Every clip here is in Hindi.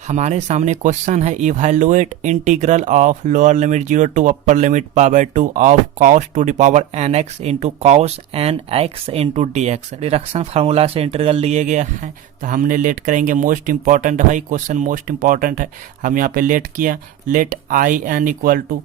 हमारे सामने क्वेश्चन है evaluate integral of lower limit 0 to upper limit pi by 2 of cos to the power n x into cos n x into d x. Reduction formula से इंटीग्रल लिए गए हैं तो हमने लेट करेंगे। मोस्ट इंपॉर्टेंट भाई क्वेश्चन मोस्ट इंपॉर्टेंट है। हम यहाँ पे लेट किया, let I n equal to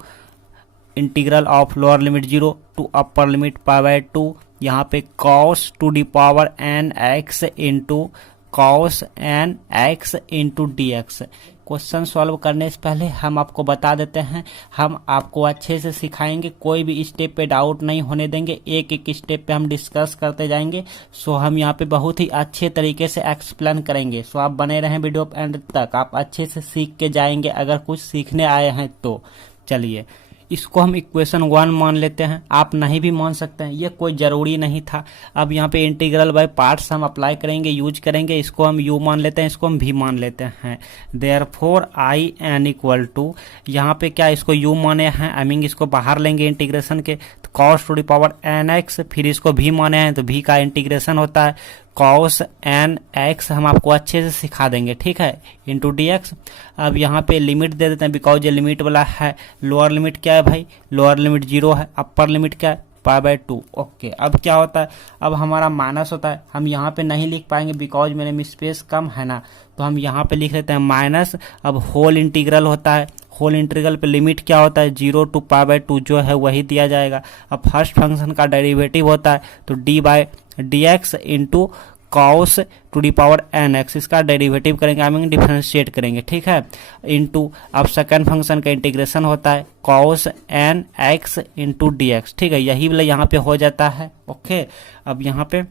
integral of lower limit 0 to upper limit pi by 2, यहाँ पे cos to the power n x into cos n x into d x. Question solve करने से पहले हम आपको बता देते हैं, हम आपको अच्छे से सिखाएंगे, कोई भी स्टेप पे डाउट नहीं होने देंगे, एक एक स्टेप पे हम डिस्कस करते जाएंगे। सो हम यहाँ पे बहुत ही अच्छे तरीके से एक्सप्लेन करेंगे। सो आप बने रहें वीडियो एंड तक, आप अच्छे से सीख के जाएंगे अगर कुछ सीखने आए हैं तो। चलिए इसको हम इक्वेशन 1 मान लेते हैं, आप नहीं भी मान सकते हैं, ये कोई ज़रूरी नहीं था। अब यहाँ पे इंटीग्रल बाय पार्ट्स हम अप्लाई करेंगे, यूज करेंगे। इसको हम u मान लेते हैं, इसको हम v मान लेते हैं। Therefore I n equal to, यहाँ पे क्या इसको u माने हैं, आई मीन इसको बाहर लेंगे इंटीग्रेशन के, तो cos to the power n x, फिर इसको v माने हैं तो v का इंटीग्रेशन होता है cos एन एक्स, हम आपको अच्छे से सिखा देंगे, ठीक है, इंटू डी एक्स। अब यहाँ पे लिमिट दे देते हैं, बिकॉज ये लिमिट वाला है। लोअर लिमिट क्या है भाई, लोअर लिमिट 0 है, अपर लिमिट क्या है पाई बाय 2। ओके, अब क्या होता है, अब हमारा माइनस होता है। हम यहाँ पे नहीं लिख पाएंगे बिकॉज मेरे में स्पेस कम है ना, तो हम यहाँ पे लिख लेते हैं माइनस। अब होल इंटीग्रल होता है, होल इंटीग्रल पे लिमिट क्या होता है 0 टू पाई बाय 2 जो है वही दिया जाएगा। अब फर्स्ट फंक्शन का डेरिवेटिव होता है तो d by d x into cos to the power n x, इसका डेरिवेटिव करेंगे, आई मीन डिफरेंशिएट करेंगे, ठीक है, इंटू अब सेकंड फंक्शन का इंटीग्रेशन होता है cos n x into d x, ठीक है, यही वाला यहाँ पे हो जाता है। ओके, अब यहाँ पे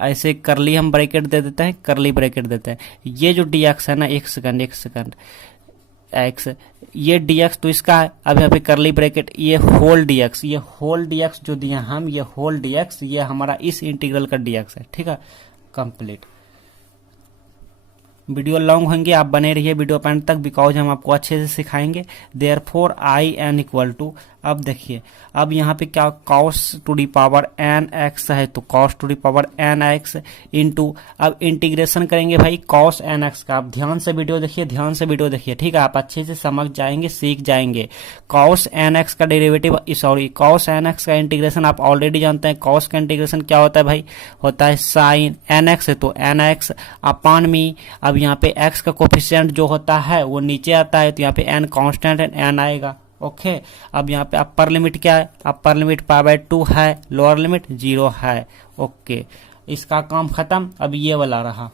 ऐसे करली हम ब्रैकेट दे देते हैं, करली ब्रैकेट देते हैं। ये जो डी एक्स है ना, एक सेकंड एक्स, ये डी एक्स तो इसका है। अब यहाँ पे करली ब्रैकेट, ये होल डी एक्स, ये होल डी एक्स जो दिया हम, ये होल डी एक्स, ये हमारा इस इंटीग्रल का डी एक्स है, ठीक है, कंप्लीट। वीडियो लॉन्ग होंगे, आप बने रहिए वीडियो एंड तक, बिकॉज हम आपको अच्छे से सिखाएंगे। Therefore I n equal to, अब देखिए, अब यहाँ पे क्या cos to the power n x है तो cos to the power n x into, अब इंटीग्रेशन करेंगे भाई cos एन एक्स का। आप ध्यान से वीडियो देखिए, ध्यान से वीडियो देखिए, ठीक है, आप अच्छे से समझ जाएंगे, सीख जाएंगे। cos एन एक्स का derivative, sorry cos n x का इंटीग्रेशन आप ऑलरेडी जानते हैं। cos का इंटीग्रेशन क्या होता है भाई, होता है साइन एन एक्स है तो एन एक्स अपॉन मी। अब यहाँ पे x का कोफिशिएंट जो होता है वो नीचे आता है तो यहाँ पे n कांस्टेंट है, n आएगा। ओके, अब यहाँ पे अपर लिमिट क्या है, अपर लिमिट पाई बाय 2 है, लोअर लिमिट 0 है। ओके, इसका काम खत्म। अब ये वाला रहा,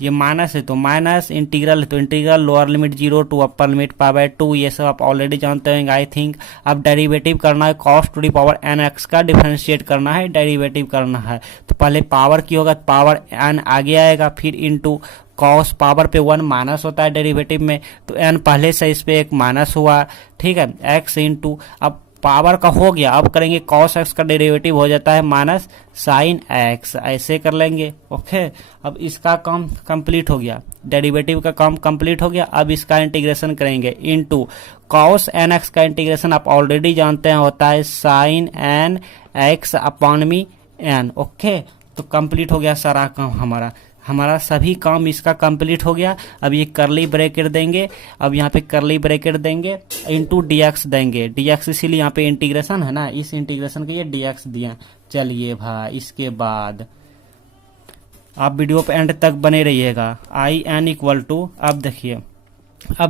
ये माइनस है तो माइनस, इंटीग्रल है तो integral, lower limit 0 to upper limit pi by 2, ये सब आप ऑलरेडी जानते होंगे आई थिंक। अब डेरिवेटिव करना है cos to the power n x का, डिफरेंशिएट करना है, डेरिवेटिव करना है। तो पहले पावर की होगा, पावर एन आगे आएगा, फिर इंटू cos पावर पे 1 माइनस होता है डेरिवेटिव में, तो n पहले से इस पे एक माइनस हुआ, ठीक है, x इंटू, अब पावर का हो गया, अब करेंगे cos x का डेरिवेटिव हो जाता है माइनस साइन x, ऐसे कर लेंगे। ओके, अब इसका काम कंप्लीट हो गया, डेरिवेटिव का काम कंप्लीट हो गया। अब इसका इंटीग्रेशन करेंगे इंटू cos एन एक्स का इंटीग्रेशन आप ऑलरेडी जानते हैं, होता है साइन एन एक्स अपॉन मी एन। ओके, तो कंप्लीट हो गया सारा काम, हमारा सभी काम इसका कंप्लीट हो गया। अब ये करली ब्रैकेट देंगे, अब यहाँ पे करली ब्रैकेट देंगे इंटू डी एक्स देंगे, डी एक्स इसीलिए यहाँ पे इंटीग्रेशन है ना, इस इंटीग्रेशन के ये डी एक्स दिया। चलिए भाई, इसके बाद आप वीडियो पे एंड तक बने रहिएगा। आई एन इक्वल टू, अब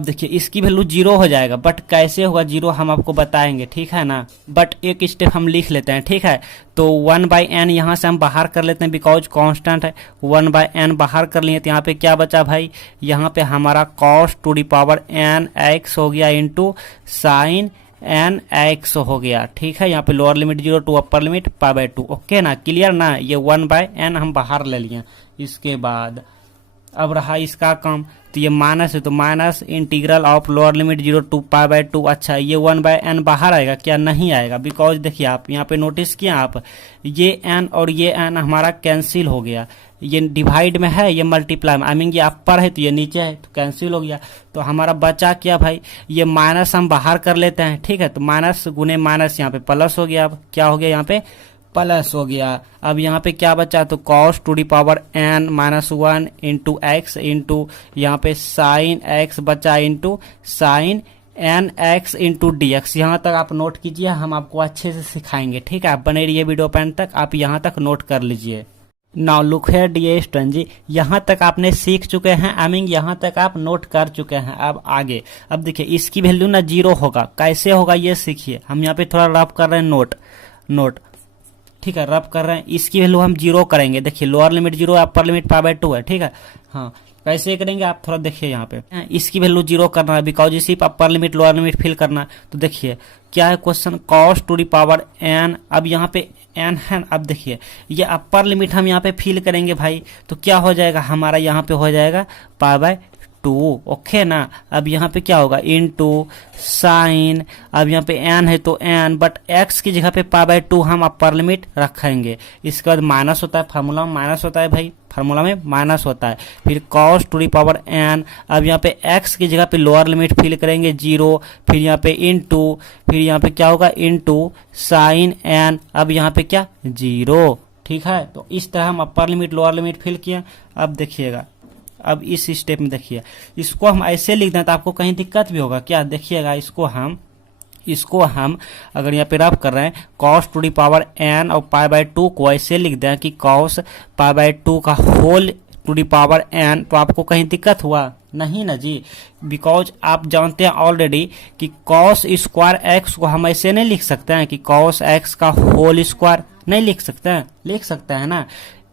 देखिए इसकी वैल्यू 0 हो जाएगा, बट कैसे होगा 0 हम आपको बताएंगे, ठीक है ना, बट एक स्टेप हम लिख लेते हैं, ठीक है। तो 1/n यहाँ से हम बाहर कर लेते हैं, बिकॉज कांस्टेंट है, 1/n बाहर कर लिए तो यहाँ पे क्या बचा भाई, यहाँ पे हमारा cos to the power n x हो गया इंटू साइन एन एक्स हो गया, ठीक है। यहाँ पे lower limit 0 to upper limit pi by 2। Okay ना, क्लियर ना, ये 1/n हम बाहर ले लिए। इसके बाद अब रहा इसका काम, तो ये माइनस है तो minus integral of lower limit 0 to pi by 2। अच्छा, ये 1/n बाहर आएगा क्या, नहीं आएगा, बिकॉज देखिए आप यहाँ पे नोटिस किया आप, ये n और ये n हमारा कैंसिल हो गया, ये डिवाइड में है, ये मल्टीप्लाई में, आई मीन ये अपर है तो ये नीचे है तो कैंसिल हो गया। तो हमारा बचा क्या भाई, ये माइनस हम बाहर कर लेते हैं, ठीक है, तो माइनस गुने माइनस यहाँ पे प्लस हो गया। अब क्या हो गया यहाँ पे प्लस हो गया। अब यहाँ पे क्या बचा, तो cos to the power n minus 1 into x into यहाँ पे साइन x बचा into sine n x into d x. यहाँ तक आप नोट कीजिए, हम आपको अच्छे से सिखाएंगे, ठीक है। आप बने रहिए वीडियो पे तक, आप यहाँ तक नोट कर लीजिए। Now look here dear student जी, यहाँ तक आपने सीख चुके हैं, आई मीन यहाँ तक आप नोट कर चुके हैं। अब आगे, अब देखिए इसकी वैल्यू ना 0 होगा, कैसे होगा ये सीखिए। हम यहाँ पे थोड़ा रफ कर रहे हैं, नोट ठीक है, रफ कर रहे हैं। इसकी वैल्यू हम 0 करेंगे। देखिए लोअर लिमिट 0, अपर लिमिट π/2 है, ठीक है। हाँ कैसे करेंगे आप थोड़ा देखिए यहाँ पे, इसकी वैल्यू 0 करना है बिकॉज इसी upper limit lower limit fill करना है। तो देखिए क्या है question, cos to the power n, अब यहाँ पे n है। अब देखिए ये अपर लिमिट हम यहाँ पे फिल करेंगे भाई, तो क्या हो जाएगा हमारा, यहाँ पे हो जाएगा π/2, ओके ना। अब यहाँ पे क्या होगा, इनटू साइन, अब यहाँ पे n है तो n, बट x की जगह पे π/2 हम अपर लिमिट रखेंगे। इसके बाद माइनस होता है, फार्मूला में माइनस होता है भाई, फार्मूला में माइनस होता है। फिर cos to the power n, अब यहाँ पे x की जगह पे लोअर लिमिट फिल करेंगे 0, फिर यहाँ पे इनटू, फिर यहाँ पे क्या होगा इनटू साइन n, अब यहाँ पे क्या 0, ठीक है। तो इस तरह हम upper limit lower limit fill किया। अब देखिएगा, अब इस स्टेप में देखिए, इसको हम ऐसे लिख दें तो आपको कहीं दिक्कत भी होगा क्या, देखिएगा इसको हम अगर यहाँ पे रफ कर रहे हैं cos to the power n और π/2 को ऐसे लिख दें कि cos π/2 का whole to the power n, तो आपको कहीं दिक्कत हुआ नहीं ना जी, बिकॉज आप जानते हैं ऑलरेडी कि cos स्क्वायर x को हम ऐसे नहीं लिख सकते हैं कि cos x का होल स्क्वायर नहीं लिख सकते हैं, लिख सकते हैं ना,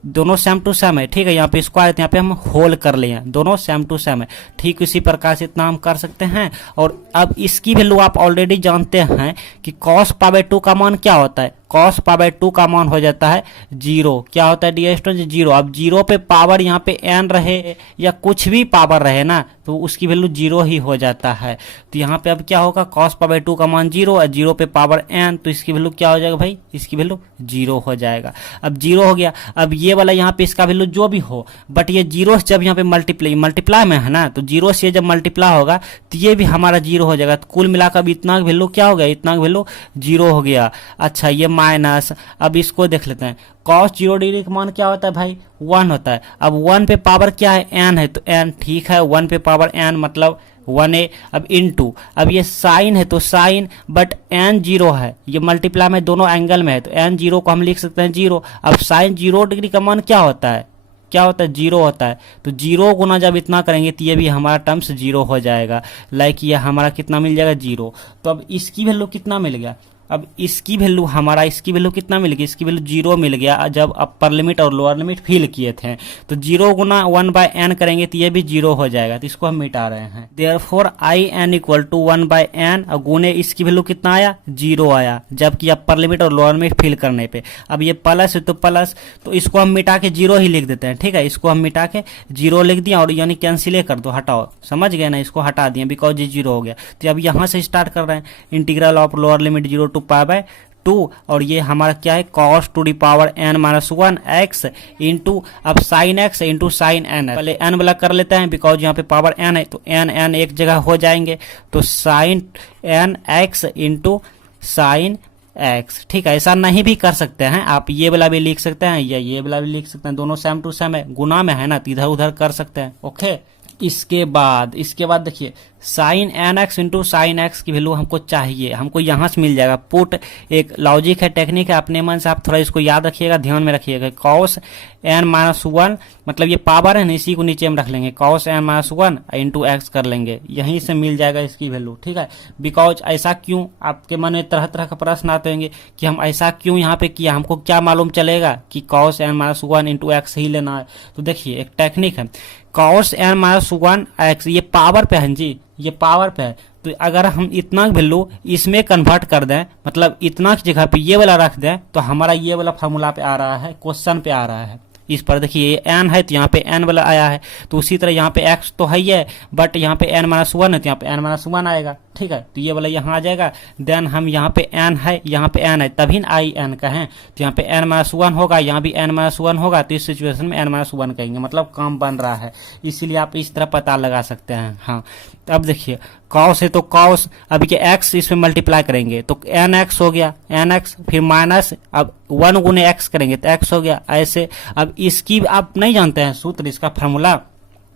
दोनों सेम टू सेम है, ठीक है। यहाँ पे स्क्वायर यहाँ पे हम होल कर लिए हैं, दोनों सेम टू सेम है, ठीक इसी प्रकार से इतना हम कर सकते हैं। और अब इसकी वैल्यू आप ऑलरेडी जानते हैं कि cos π/2 का मान क्या होता है, cos π/2 का मान हो जाता है 0। क्या होता है डियर स्टूडेंट, 0। अब 0 पे पावर यहाँ पे n रहे या कुछ भी पावर रहे ना, तो उसकी वैल्यू 0 ही हो जाता है। तो यहाँ पे अब क्या होगा, cos π/2 का मान 0 और 0 पे पावर n, तो इसकी वैल्यू क्या हो जाएगा भाई, इसकी वैल्यू 0 हो जाएगा। अब 0 हो गया। अब ये वाला यहाँ पे इसका वैल्यू जो भी हो, बट ये 0 जब यहाँ पे मल्टीप्लाई में है ना, तो 0 से जब मल्टीप्लाई होगा तो ये भी हमारा 0 हो जाएगा। तो कुल मिलाकर इतना वैल्यू क्या हो गया, इतना वैल्यू 0 हो गया। अच्छा ये माइनस, अब इसको देख लेते हैं, cos 0 डिग्री का मान क्या होता है भाई, 1 होता है। अब 1 पे पावर क्या है, n है, तो n, ठीक है, 1 पे पावर n मतलब 1a। अब इनटू, अब ये साइन है तो साइन, बट n 0 है, ये मल्टीप्लाई में दोनों एंगल में है, तो n 0 को हम लिख सकते हैं 0। अब साइन 0 डिग्री का मान क्या होता है, क्या होता है, 0 होता है। तो 0 गुना जब इतना करेंगे तो ये भी हमारा टर्म्स 0 हो जाएगा, लाइक ये हमारा कितना मिल जाएगा, 0। तो अब इसकी वैल्यू कितना मिल गया, अब इसकी वैल्यू हमारा, इसकी वैल्यू कितना मिल गया, इसकी वैल्यू 0 मिल गया जब अपर लिमिट और लोअर लिमिट फिल किए थे। तो 0 गुना 1/n करेंगे तो ये भी 0 हो जाएगा, तो इसको हम मिटा रहे हैं। Therefore i n equal to 1/n, और गुने इसकी वैल्यू कितना आया, 0 आया, जबकि अपर लिमिट और लोअर लिमिट फिल करने पे। अब ये प्लस है तो प्लस, तो इसको हम मिटा के 0 ही लिख देते हैं, ठीक है। इसको हम मिटा के 0 लिख दिया और यानी कैंसिल कर दो, हटाओ, समझ गए ना, इसको हटा दिया बिकॉज ये 0 हो गया। तो अब यहाँ से स्टार्ट कर रहे हैं, integral of lower limit 0 to π/2, और ये हमारा क्या है, cos to the power n minus 1 x into, अब sine x into sine n, पहले n वाला कर लेते हैं बिकॉज यहाँ पे पावर n है, तो n एक जगह हो जाएंगे, तो sine n x into sine x, ठीक है। ऐसा नहीं भी कर सकते हैं आप, ये वाला भी लिख सकते हैं या ये वाला भी लिख सकते हैं, दोनों सेम टू सेम है, गुना में है ना, तो इधर उधर कर सकते हैं, ओके। इसके बाद देखिए sine n x into sine x की वैल्यू हमको चाहिए, हमको यहाँ से मिल जाएगा। पुट एक लॉजिक है, टेक्निक है, अपने मन से आप थोड़ा इसको याद रखिएगा, ध्यान में रखिएगा। cos n माइनस 1 मतलब ये पावर है ना, इसी को नीचे में रख लेंगे, cos n minus 1 into x कर लेंगे, यहीं से मिल जाएगा इसकी वैल्यू, ठीक है। बिकॉज ऐसा क्यों, आपके मन में तरह तरह का प्रश्न आते होंगे कि हम ऐसा क्यों यहाँ पे किया, हमको क्या मालूम चलेगा कि cos n minus 1 into x ही लेना है। तो देखिए एक टेक्निक है, cos n माइनस 1 एक्स, ये पावर पे है जी, ये पावर पे है, तो अगर हम इतना वैल्यू इसमें कन्वर्ट कर दें, मतलब इतना की जगह पे ये वाला रख दें, तो हमारा ये वाला फार्मूला पे आ रहा है, क्वेश्चन पे आ रहा है। इस पर देखिए ये n है तो यहाँ पे n वाला आया है, तो उसी तरह यहाँ पे x तो है ही है, बट यहाँ पे n माइनस 1 है तो यहाँ पे n माइनस 1 आएगा, ठीक है। तो ये वाला यहाँ आ जाएगा, देन हम यहाँ पे n है, यहाँ पे n है, तभी आई n कहें, तो यहाँ पे n माइनस 1 होगा, यहाँ भी n माइनस 1 होगा, तो इस सिचुएशन में n माइनस 1 कहेंगे, मतलब काम बन रहा है, इसीलिए आप इस तरह पता लगा सकते हैं। हाँ अब देखिए कॉस है तो कॉस, अब ये एक्स इसमें मल्टीप्लाई करेंगे तो एन एक्स हो गया, एन एक्स, फिर माइनस, अब 1 गुने एक्स करेंगे तो एक्स हो गया। ऐसे अब इसकी आप नहीं जानते हैं सूत्र, इसका फार्मूला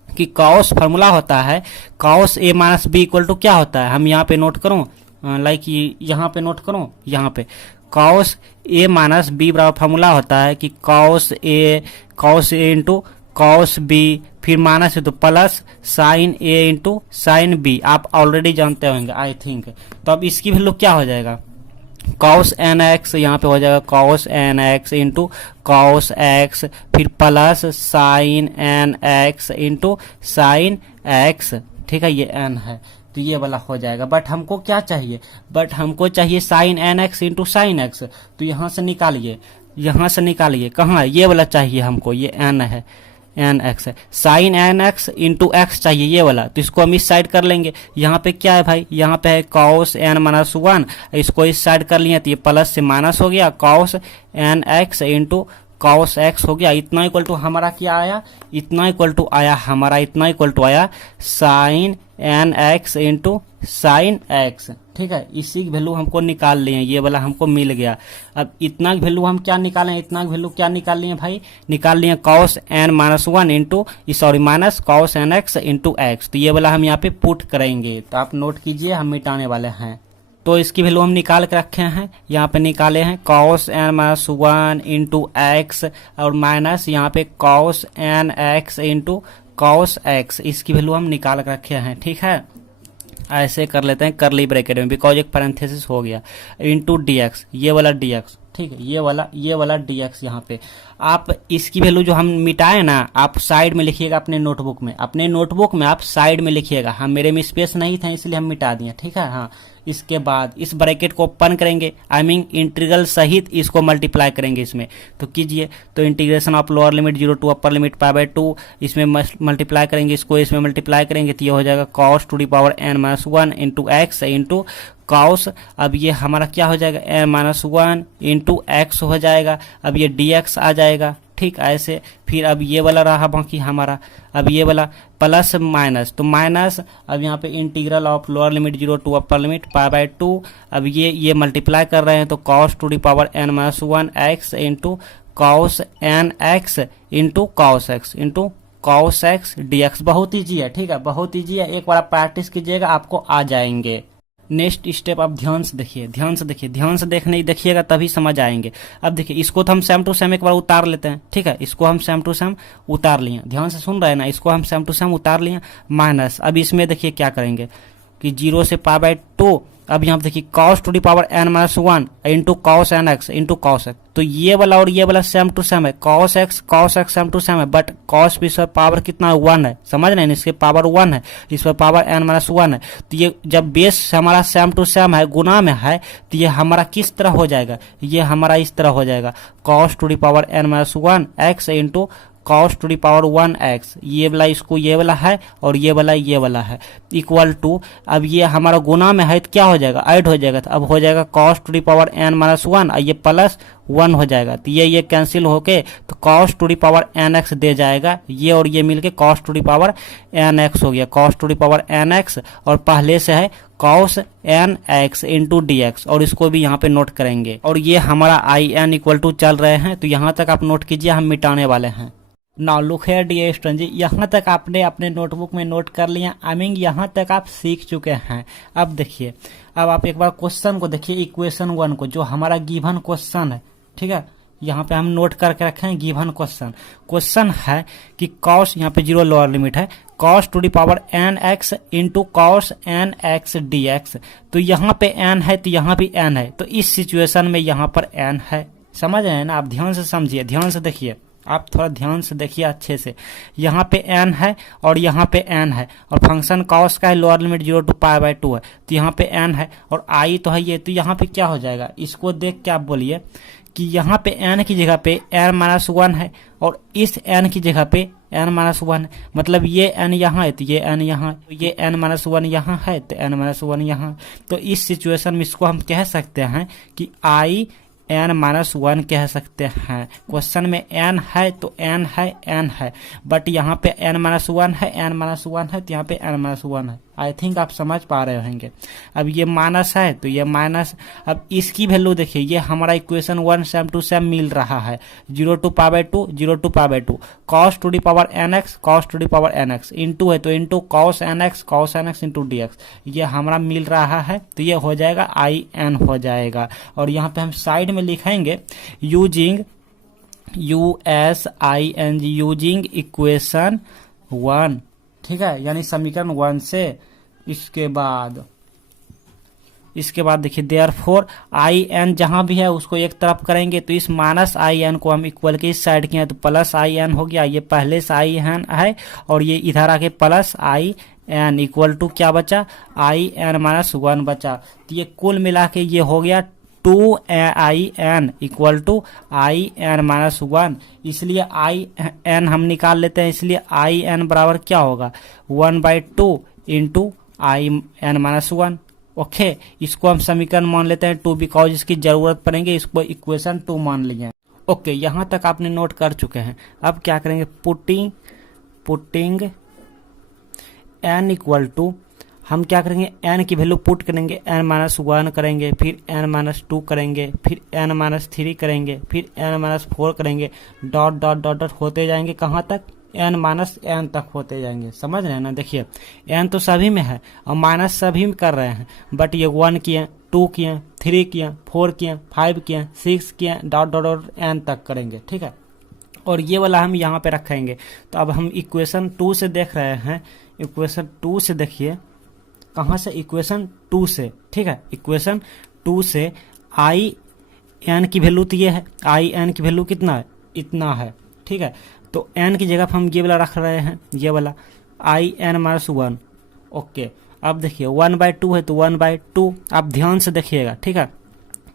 कि कॉस फार्मूला होता है cos a minus b equal to क्या होता है, हम यहाँ पे नोट करूं, लाइक यहाँ पे नोट करूं, यहाँ पे कॉस ए माइनस बी बराबर फार्मूला होता है कि cos A into cos B, फिर माइनस है तो प्लस साइन ए इंटू साइन बी, आप ऑलरेडी जानते होंगे आई थिंक। तो अब इसकी वैल्यू क्या हो जाएगा, कॉस एन एक्स, यहाँ पे हो जाएगा cos n x into cos x, फिर plus sine n x into sine x, ठीक है, ये एन है तो ये वाला हो जाएगा। बट हमको क्या चाहिए, बट हमको चाहिए sine n x into sine x, तो यहाँ से निकालिए, यहाँ से निकालिए, कहाँ है, ये वाला चाहिए हमको, ये एन है, एन एक्स है, sine n x into x चाहिए ये वाला, तो इसको हम इस साइड कर लेंगे। यहाँ पे क्या है भाई, यहाँ पे है कॉस एन माइनस 1, इसको इस साइड कर लिया तो ये प्लस से माइनस हो गया, cos n x into cos x हो गया। इतना इक्वल टू हमारा क्या आया, इतना इक्वल टू आया हमारा, इतना इक्वल टू आया sine n x into sine x, ठीक है। इसी की वैल्यू हमको निकाल लिए, ये वाला हमको मिल गया। अब इतना की वैल्यू हम क्या निकालें, इतना की वैल्यू क्या निकाल लिए भाई, निकाल लिए cos n minus 1 into sorry minus cos n x into x, तो ये वाला हम यहाँ पे पुट करेंगे। तो आप नोट कीजिए हम मिटाने वाले हैं, तो इसकी वैल्यू हम निकाल के रखे हैं, यहाँ पे निकाले हैं cos n minus 1 into x और माइनस यहाँ पे cos n x into cos x, इसकी वैल्यू हम निकाल के रखे हैं, ठीक है। ऐसे कर लेते हैं करली ब्रैकेट में, बिकॉज एक पैरेंथेसिस हो गया, इंटू डी एक्स, ये वाला डी एक्स, ठीक है, ये वाला डी एक्स। यहाँ पे आप इसकी वैल्यू जो हम मिटाए ना, आप साइड में लिखिएगा अपने नोटबुक में, अपने नोटबुक में आप साइड में लिखिएगा, हम मेरे में स्पेस नहीं था इसलिए हम मिटा दिए, ठीक है। हाँ, इसके बाद इस ब्रैकेट को ओपन करेंगे, आई मीन इंटीग्रल सहित इसको मल्टीप्लाई करेंगे इसमें, तो कीजिए, तो integration of lower limit 0 to upper limit pi by 2, इसमें मल्टीप्लाई करेंगे, इसको इसमें मल्टीप्लाई करेंगे तो ये हो जाएगा cos to the power n minus 1 into x into cos, अब ये हमारा क्या हो जाएगा एन माइनस 1 इंटू एक्स हो जाएगा, अब ये डी एक्स आ जाएगा, ठीक, ऐसे। फिर अब ये वाला रहा बाकी हमारा, अब ये वाला प्लस माइनस, तो माइनस, अब यहाँ पे integral of lower limit 0 to upper limit pi by 2, अब ये मल्टीप्लाई कर रहे हैं तो cos to the power n minus 1 x into cos n x into cos x into cos x d x. बहुत ईजी है, ठीक है, बहुत ईजी है, एक बार आप प्रैक्टिस कीजिएगा आपको आ जाएंगे। नेक्स्ट स्टेप आप ध्यान से देखिए, ध्यान से देखिए, ध्यान से देखिएगा तभी समझ आएंगे। अब देखिए इसको तो हम सेम टू सेम एक बार उतार लेते हैं, ठीक है, इसको हम सेम टू सेम उतार लिए, ध्यान से सुन रहे हैं ना, इसको हम सेम टू सेम उतार लिए, माइनस, अब इसमें देखिए क्या करेंगे कि 0 से पाई बाय 2, अब यहाँ पे देखिए cos to the power n minus 1 into cos n x into cos x, तो ये वाला और ये वाला सेम टू सेम है, cos x same to same है, बट कॉस भी सब पावर कितना 1 है, समझ रहे हैं, इसके पावर 1 है, इस पर पावर एन माइनस 1 है, तो ये जब बेस हमारा सेम टू सेम है, गुना में है, तो ये हमारा किस तरह हो जाएगा, ये हमारा इस तरह हो जाएगा cos to the power n minus 1 x into cos to the power 1 x, ये वाला इसको ये वाला है और ये वाला है, इक्वल टू, अब ये हमारा गुना में है तो क्या हो जाएगा, ऐड हो जाएगा, तो अब हो जाएगा cos to the power n minus 1 और ये प्लस 1 हो जाएगा, तो ये कैंसिल होके तो cos to the power n x दे जाएगा, ये और ये मिलके cos to the power n x हो गया, cos to the power n x, और पहले से है cos n x into d x, और इसको भी यहाँ पे नोट करेंगे, और ये हमारा आई एन इक्वल टू चल रहे हैं, तो यहाँ तक आप नोट कीजिए, हम मिटाने वाले हैं। Now look here dear student जी, यहाँ तक आपने अपने नोटबुक में नोट कर लिया, आई मीन यहाँ तक आप सीख चुके हैं। अब देखिए, अब आप एक बार क्वेश्चन को देखिए, इक्वेशन 1 को, जो हमारा गिवन क्वेश्चन है, ठीक है, यहाँ पे हम नोट करके रखे हैं गिवन क्वेश्चन है कि कॉस, यहाँ पे 0 लोअर लिमिट है, cos to the power n x into cos n x d x, तो यहाँ पे एन है तो यहाँ भी एन है, तो इस सिचुएशन में यहाँ पर एन है, समझ रहे हैं ना, आप ध्यान से समझिए, ध्यान से देखिए, आप थोड़ा ध्यान से देखिए अच्छे से, यहाँ पे एन है और यहाँ पे एन है, और फंक्शन कॉस का है, lower limit 0 to pi by 2 है, तो यहाँ पे एन है और आई तो है ये, तो यहाँ पे क्या हो जाएगा, इसको देख के आप बोलिए कि यहाँ पे एन की जगह पे एन माइनस 1 है और इस एन की जगह पे एन माइनस 1 है, मतलब ये एन यहाँ है तो ये एन यहाँ, तो ये एन माइनस 1 यहाँ है तो एन माइनस 1 यहाँ, तो इस सिचुएशन में इसको हम कह सकते हैं कि आई एन माइनस 1 कह सकते हैं। क्वेश्चन में एन है तो एन है, बट यहाँ पे एन माइनस 1 है, तो यहाँ पे एन माइनस 1 है, आई थिंक आप समझ पा रहे होंगे। अब ये माइनस है तो ये माइनस, अब इसकी वैल्यू देखिए, ये हमारा इक्वेशन 1 सेम टू सेम मिल रहा है, 0 to power by 2, 0 to power by 2, cos to the power nx, cos to the power nx, into है तो into cos nx into dx, ये हमारा मिल रहा है, तो ये हो जाएगा in हो जाएगा। और यहाँ पे हम साइड में लिखेंगे यूजिंग यूजिंग इक्वेशन 1, ठीक है, यानी समीकरण 1 से। इसके बाद देखिए देयरफॉर आई एन जहां भी है उसको एक तरफ करेंगे, तो इस माइनस आई एन को हम इक्वल के इस साइड किए तो प्लस आई एन हो गया, ये पहले से आई एन है और ये इधर आके plus I n equal to क्या बचा, आई एन माइनस 1 बचा। तो ये कुल मिला के ये हो गया 2 I n equal to I n minus 1, इसलिए आई एन हम निकाल लेते हैं, इसलिए आई एन बराबर क्या होगा 1/2 into I n minus 1। Okay, इसको हम समीकरण मान लेते हैं 2, बिकॉज इसकी जरूरत पड़ेंगे, इसको इक्वेशन 2 मान लिए। ओके, यहां तक आपने नोट कर चुके हैं। अब क्या करेंगे, पुटिंग एन इक्वल टू, हम क्या करेंगे एन की वैल्यू पुट करेंगे, एन माइनस 1 करेंगे, फिर एन माइनस 2 करेंगे, फिर एन माइनस 3 करेंगे, फिर एन माइनस 4 करेंगे, डॉट डॉट डॉट डॉट होते जाएंगे, कहाँ तक, एन माइनस एन तक होते जाएंगे। समझ रहे हैं ना, देखिए एन तो सभी में है और माइनस सभी में कर रहे हैं, बट ये 1 किए, 2 किए, 3 किए, 4 किए, 5 किए, 6 किए, डॉट डॉट डॉट एन तक करेंगे, ठीक है। और ये वाला हम यहाँ पे रखेंगे। तो अब हम इक्वेशन 2 से देख रहे हैं, इक्वेशन 2 से देखिए, कहाँ से, इक्वेशन 2 से, ठीक है, इक्वेशन 2 से आई एन की वैल्यू तो ये है, आई एन की वैल्यू कितना है, इतना है, ठीक है। तो एन की जगह पर हम ये वाला रख रहे हैं, ये वाला आई एन माइनस 1। ओके, अब देखिए 1/2 है तो 1/2, आप ध्यान से देखिएगा, ठीक है।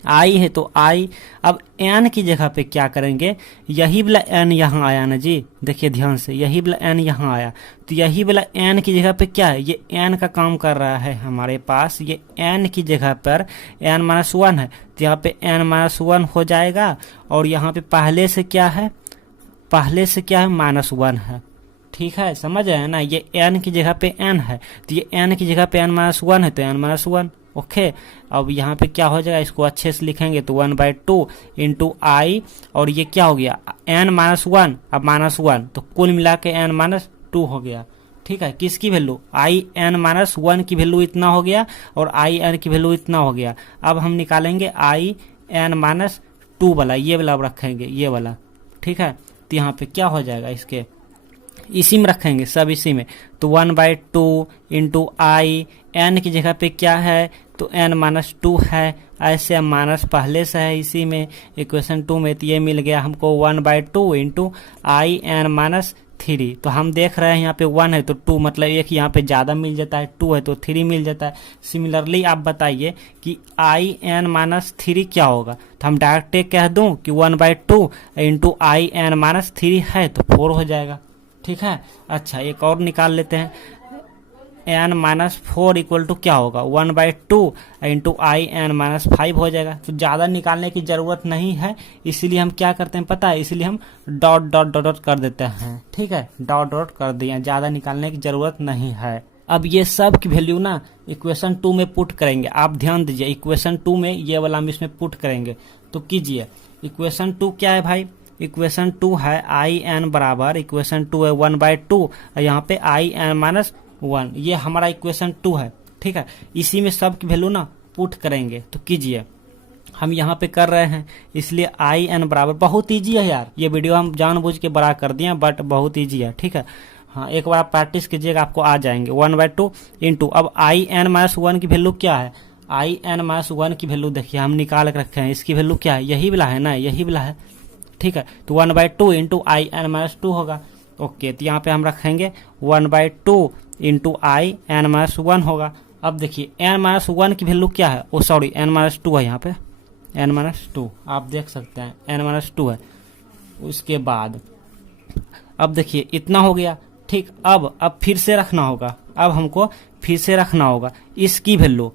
आई है तो आई, अब एन की जगह पे क्या करेंगे, यही वाला एन यहाँ आया ना जी, देखिए ध्यान से, यही वाला एन यहाँ आया, तो यही वाला एन की जगह पे क्या है, ये एन का काम कर रहा है हमारे पास, ये एन की जगह पर एन माइनस 1 है, तो यहाँ पे एन माइनस 1 हो जाएगा। और यहाँ पे पहले से क्या है, -1 है, ठीक है, समझ रहे हैं ना, ये एन की जगह पे एन है, तो ये एन की जगह पे एन माइनस 1 है तो एन माइनस 1। ओके, अब यहाँ पे क्या हो जाएगा, इसको अच्छे से लिखेंगे तो 1/2 इंटू आई, और ये क्या हो गया एन माइनस 1, अब -1, तो कुल मिला के एन माइनस 2 हो गया, ठीक है। किसकी वैल्यू, आई एन माइनस 1 की वैल्यू इतना हो गया और आई एन की वैल्यू इतना हो गया। अब हम निकालेंगे आई एन माइनस 2 वाला, ये वाला रखेंगे, ये वाला, ठीक है। तो यहाँ पे क्या हो जाएगा, इसके इसी में रखेंगे, सब इसी में, तो 1/2 इंटू आई, एन की जगह पे क्या है तो एन माइनस 2 है, ऐसे माइनस पहले से है इसी में, इक्वेशन 2 में, तो ये मिल गया हमको 1/2 इंटू आई एन माइनस 3। तो हम देख रहे हैं यहाँ पे 1 है तो 2, मतलब एक यहाँ पे ज़्यादा मिल जाता है, 2 है तो 3 मिल जाता है। सिमिलरली आप बताइए कि आई एन माइनस 3 क्या होगा, तो हम डायरेक्ट कह दूँ कि 1/2 इंटू आई एन माइनस 3 है तो 4 हो जाएगा, ठीक है। अच्छा, एक और निकाल लेते हैं, एन माइनस 4 इक्वल टू क्या होगा 1/2 इंटू आई एन माइनस 5 हो जाएगा। तो ज़्यादा निकालने की ज़रूरत नहीं है, इसीलिए हम क्या करते हैं पता है, इसलिए हम डॉट डॉट डॉट डॉट कर देते हैं, ठीक है, डॉट डॉट कर दिए, ज़्यादा निकालने की ज़रूरत नहीं है। अब ये सब की वैल्यू ना इक्वेशन 2 में पुट करेंगे, आप ध्यान दीजिए, इक्वेशन 2 में ये वाला हम इसमें पुट करेंगे। तो कीजिए, इक्वेशन 2 क्या है भाई, इक्वेशन 2 है आई एन बराबर, इक्वेशन 2 है 1/2, यहाँ पे आई एन माइनस 1, ये हमारा इक्वेशन 2 है, ठीक है। इसी में सब की वैल्यू ना पुट करेंगे। तो कीजिए, हम यहाँ पे कर रहे हैं, इसलिए आई एन बराबर, बहुत ईजी है यार, ये वीडियो हम जानबूझ के बड़ा कर दिए, बट बहुत ईजी है, ठीक है। हाँ, एक बार आप प्रैक्टिस कीजिएगा, आपको आ जाएंगे। 1/2 इंटू, अब आई एन माइनस 1 की वैल्यू क्या है, आई एन माइनस 1 की वैल्यू देखिए हम निकाल के रखे हैं, इसकी वैल्यू क्या है, यही वाला है ना, यही वाला है, ठीक है। तो 1/2 इंटू आई एन माइनस 2 होगा। ओके, तो यहाँ पे हम रखेंगे 1/2 इंटू आई एन माइनस 1 होगा। अब देखिए एन माइनस 1 की वैल्यू क्या है, ओ सॉरी एन माइनस 2 है, यहाँ पे एन माइनस 2 आप देख सकते हैं, एन माइनस 2 है। उसके बाद अब देखिए इतना हो गया, ठीक। अब फिर से रखना होगा, अब हमको फिर से रखना होगा इसकी वैल्यू,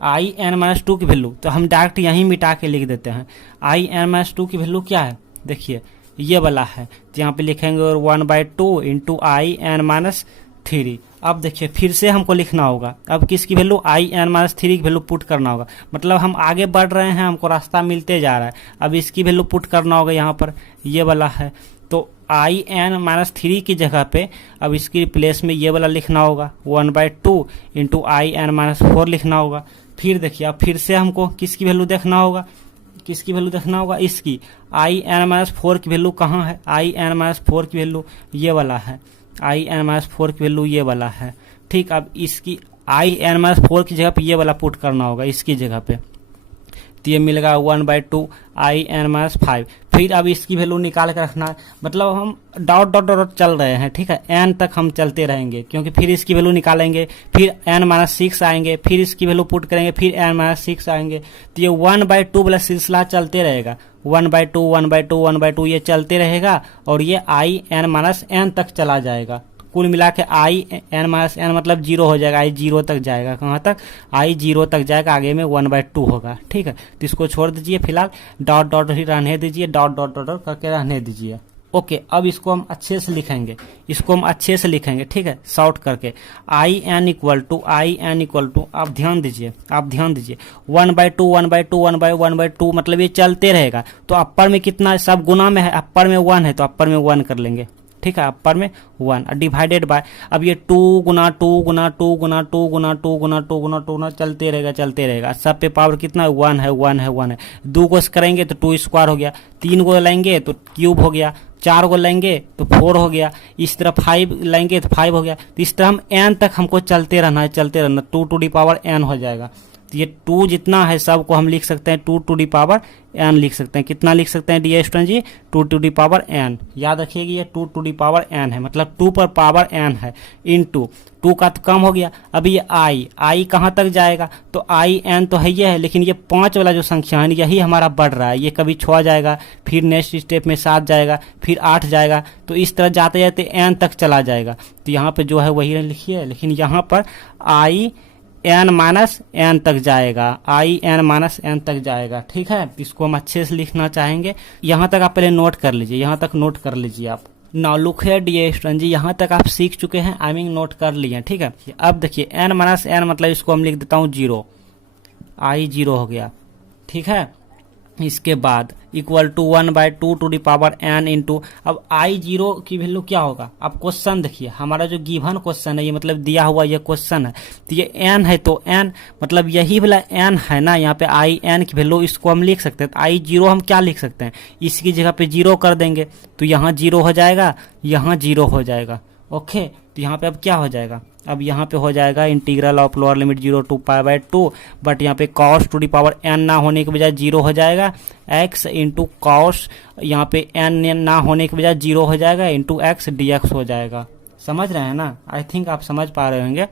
आई एन माइनस 2 की वैल्यू, तो हम डायरेक्ट यहीं मिटा के लिख देते हैं। आई एन माइनस 2 की वैल्यू क्या है, देखिए ये वाला है, तो यहाँ पे लिखेंगे 1/2 इंटू आई एन माइनस 3। अब देखिए फिर से हमको लिखना होगा, अब किसकी वैल्यू आई एन माइनस 3 की वैल्यू पुट करना होगा, मतलब हम आगे बढ़ रहे हैं, हमको रास्ता मिलते जा रहा है। अब इसकी वैल्यू पुट करना होगा, यहाँ पर ये वाला है, तो आई एन माइनस 3 की जगह पे अब इसकी प्लेस में ये वाला लिखना होगा 1/2 इंटू आई एन माइनस 4 लिखना होगा। फिर देखिए अब फिर से हमको किसकी वैल्यू देखना होगा, किसकी वैल्यू देखना होगा, इसकी आई एन माइनस 4 की वैल्यू कहाँ है, आई एन माइनस 4 की वैल्यू ये वाला है, आई एन माइनस 4 की वैल्यू ये वाला है। ठीक, अब इसकी आई एन माइनस 4 की जगह पे ये वाला पुट करना होगा इसकी जगह पे, तो ये मिलेगा 1/2 आई एन माइनस 5। फिर अब इसकी वैल्यू निकाल के रखना है, मतलब हम डॉट डॉट डॉट चल रहे हैं, ठीक है, एन तक हम चलते रहेंगे, क्योंकि फिर इसकी वैल्यू निकालेंगे, फिर एन माइनस 6 आएंगे, फिर इसकी वैल्यू पुट करेंगे, फिर एन माइनस 6 आएंगे, तो ये 1/2 वाला सिलसिला चलते रहेगा, 1/2 1/2 1/2 ये चलते रहेगा, और ये आई एन माइनस एन तक चला जाएगा। कुल मिला के आई एन माइनस एन मतलब 0 हो जाएगा, आई 0 तक जाएगा, कहाँ तक, आई 0 तक जाएगा, आगे में 1/2 होगा। ठीक है, तो इसको छोड़ दीजिए, फिलहाल डॉट डॉट ही रहने दीजिए, डॉट डॉट डॉट करके रहने दीजिए। ओके, अब इसको हम अच्छे से लिखेंगे, इसको हम अच्छे से लिखेंगे, ठीक है, शॉर्ट करके आई एन इक्वल टू आप ध्यान दीजिए, 1/2 1/2 1/2 मतलब ये चलते रहेगा। तो अपर में कितना, सब गुना में है, अपर में 1 है तो अपर में 1 कर लेंगे, ठीक है, अपर में 1 डिवाइडेड बाय, अब ये 2 गुना 2 गुना 2 गुना 2 गुना 2 गुना 2 गुना 2 गुना चलते रहेगा। सब पे पावर कितना है, 1 है 1 है 1 है। 2 को करेंगे तो 2 स्क्वायर हो गया, 3 को लेंगे तो क्यूब हो गया, 4 को लेंगे तो 4 हो गया, इस तरह 5 लेंगे तो 5 हो गया। तो इस तरह हम n तक हमको चलते रहना है, 2 टू दी पावर n हो जाएगा। तो ये 2 जितना है सबको हम लिख सकते हैं 2 टू दी पावर n लिख सकते हैं। कितना लिख सकते हैं डियर स्टूडेंट जी, 2 टू दी पावर n। याद रखिएगा ये 2 टू दी पावर n है, मतलब 2 पर पावर n है, इनटू 2 का तो कम हो गया। अब ये आई कहाँ तक जाएगा, तो आई n तो है ये है, लेकिन ये 5 वाला जो संख्या है यही हमारा बढ़ रहा है, ये कभी 6 जाएगा, फिर नेक्स्ट स्टेप में 7 जाएगा, फिर 8 जाएगा, तो इस तरह जाते जाते n तक चला जाएगा। तो यहाँ पे जो है वही लिखिए, लेकिन यहाँ पर आई एन माइनस एन तक जाएगा, आई एन माइनस एन तक जाएगा। ठीक है, इसको हम अच्छे से लिखना चाहेंगे। यहाँ तक आप पहले नोट कर लीजिए, यहाँ तक नोट कर लीजिए आप। Now look here dear student जी, यहाँ तक आप सीख चुके हैं, आई मीन नोट कर लिए, ठीक है। अब देखिए एन माइनस एन मतलब इसको हम लिख देता हूँ 0, आई 0 हो गया, ठीक है। इसके बाद equal to 1/2 to the power n into, अब आई 0 की वैल्यू क्या होगा। अब क्वेश्चन देखिए, हमारा जो गिवन क्वेश्चन है, ये मतलब दिया हुआ ये क्वेश्चन है, तो ये n है, तो n मतलब यही वाला n है ना, यहाँ पे आई n की वैल्यू इसको हम लिख सकते हैं। तो आई 0 हम क्या लिख सकते हैं, इसकी जगह पे 0 कर देंगे, तो यहाँ 0 हो जाएगा, यहाँ 0 हो जाएगा। ओके, तो यहाँ पे अब क्या हो जाएगा, अब यहाँ पे हो जाएगा integral of lower limit 0 to π/2, but यहाँ पे cos to the power n ना होने के बजाय 0 हो जाएगा, x इंटू कॉस, यहाँ पे n ना होने के बजाय 0 हो जाएगा, इंटू x dx हो जाएगा। समझ रहे हैं ना, आई थिंक आप समझ पा रहे होंगे।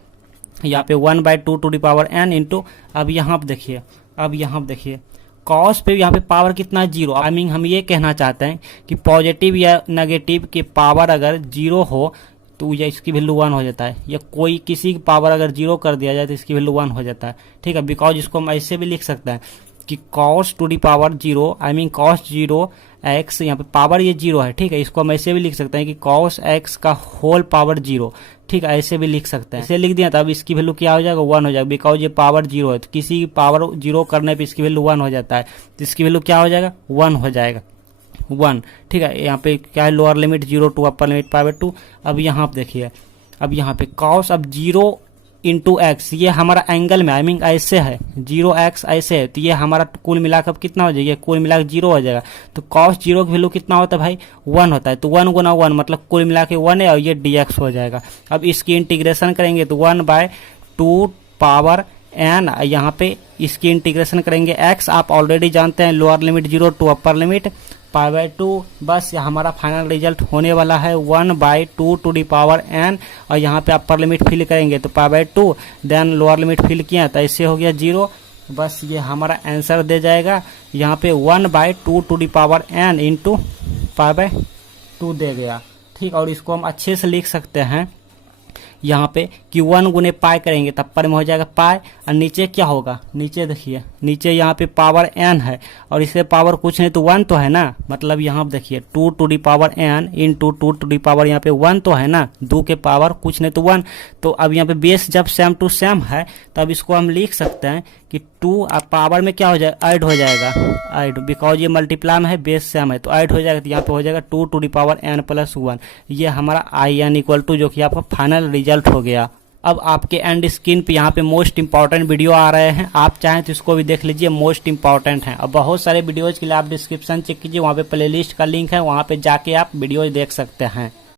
यहाँ पे 1/2 to the power n into, अब यहाँ पे देखिए, कॉस पे यहाँ पे पावर कितना है 0। आई मीन हम ये कहना चाहते हैं कि पॉजिटिव या नेगेटिव की पावर अगर 0 हो तो ये इसकी वैल्यू 1 हो जाता है, या कोई किसी की पावर अगर 0 कर दिया जाए तो इसकी वैल्यू 1 हो जाता है। ठीक है, बिकॉज इसको हम ऐसे भी लिख सकते हैं कि cos to the power 0, I mean cos 0 x, यहाँ पे पावर ये 0 है, ठीक है। इसको हम ऐसे भी लिख सकते हैं कि cos x का होल पावर 0, ठीक है, ऐसे भी लिख सकते हैं। ऐसे लिख दिया, तब इसकी वैल्यू क्या हो जाएगा, 1 हो जाएगा, बिकॉज ये पावर 0 है, तो किसी की पावर 0 करने पे इसकी वैल्यू 1 हो जाता है, तो इसकी वैल्यू क्या हो जाएगा, 1 हो जाएगा, 1। ठीक है, यहाँ पे क्या है, lower limit 0 to upper limit π/2। अब यहाँ पे देखिए, अब यहाँ पे cos अब 0 इंटू एक्स, ये हमारा एंगल में, आई मीन ऐसे है, 0x ऐसे है, तो ये हमारा कुल मिलाकर कितना हो जाएगा, कुल मिलाकर 0 हो जाएगा। तो cos 0 की वैल्यू कितना होता है भाई, 1 होता है, तो 1 गुना 1 मतलब कुल मिला के 1 है, और ये dx हो जाएगा। अब इसकी इंटीग्रेशन करेंगे तो 1/2 पावर n, यहाँ पे इसकी इंटीग्रेशन करेंगे x, आप ऑलरेडी जानते हैं lower limit 0 to upper limit π/2, बस हमारा फाइनल रिजल्ट होने वाला है 1/2 टू दी पावर n, और यहाँ पे अपर लिमिट फिल करेंगे तो π/2, देन लोअर लिमिट फिल किया तो ऐसे हो गया 0, बस ये हमारा आंसर दे जाएगा। यहाँ पे 1/2 to the power n into π/2 दे गया। ठीक, और इसको हम अच्छे से लिख सकते हैं यहाँ पे Q1 गुने पाई करेंगे तब पर में हो जाएगा पाई, और नीचे क्या होगा, नीचे देखिए नीचे यहाँ पे पावर n है और इससे पावर कुछ नहीं तो 1 तो है ना, मतलब यहाँ पे देखिए 2 to the power n into 2 to the power यहाँ पे 1 तो है ना, 2 के पावर कुछ नहीं तो 1। तो अब यहाँ पे बेस जब सेम टू सेम है तब इसको हम लिख सकते हैं कि 2 पावर में क्या हो जाएगा, ऐड हो जाएगा, ऐड, बिकॉज ये मल्टीप्लाई में है बेस सेम है तो ऐड हो जाएगा, तो यहाँ पे हो जाएगा 2 to the power n plus 1। ये हमारा IN इक्वल टू जो कि आपका फाइनल रिजल्ट हो गया। अब आपके एंड स्क्रीन पे यहाँ पे मोस्ट इंपॉर्टेंट वीडियो आ रहे हैं, आप चाहें तो इसको भी देख लीजिए, मोस्ट इंपॉर्टेंट है। अब बहुत सारे वीडियोज के लिए आप डिस्क्रिप्शन चेक कीजिए, वहाँ पे प्लेलिस्ट का लिंक है, वहाँ पे जाके आप वीडियोज देख सकते हैं।